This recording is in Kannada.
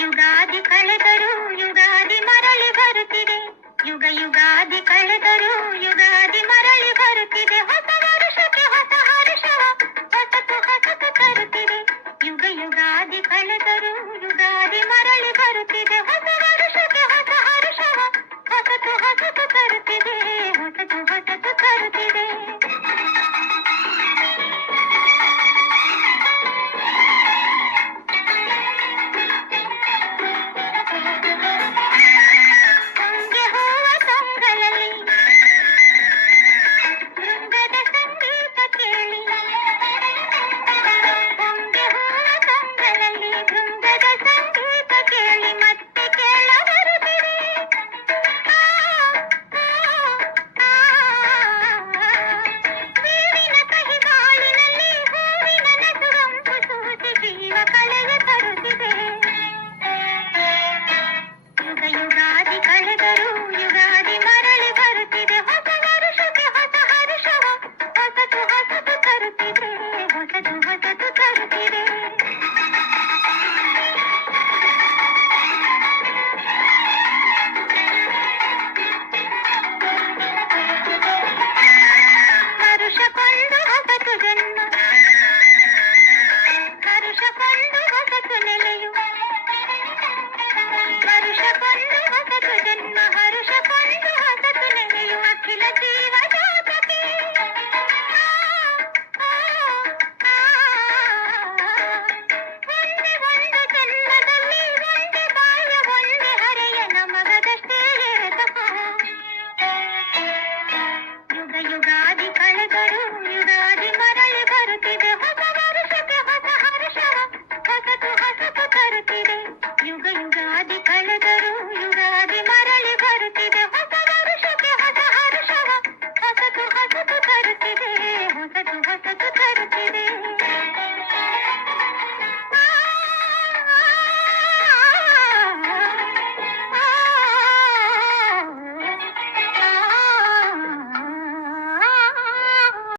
ಯುಗಾದಿ ಕಳೆದರೂ ಯುಗಾದಿ ಮರಳಿ ಬರುತ್ತಿದೆ. ಯುಗ ಯುಗಾದಿ ಕಳೆದರೂ ಯುಗಾದಿ ಮರಳಿ ಬರುತ್ತಿದೆ. ಹೊಸ ವರುಷಕ್ಕೆ ಹೊಸ ಹರ್ಷವ ಹೊಸತು ಹೊಸತು ತರುತ್ತಿದೆ. ಯುಗ ಯುಗಾದಿ ಕಳೆದರೂ ಯುಗಾದಿ ಮರಳಿ ಬರುತ್ತಿದೆ. ಹೊಸ ವರುಷಕ್ಕೆ ಹೊಸ ಹರ್ಷವ ಹೊಸತು ಹೊಸತು ತರುತ್ತಿದೆ. ಹೊಸತು ಹೊಸತು ತರುತ್ತಿದೆ.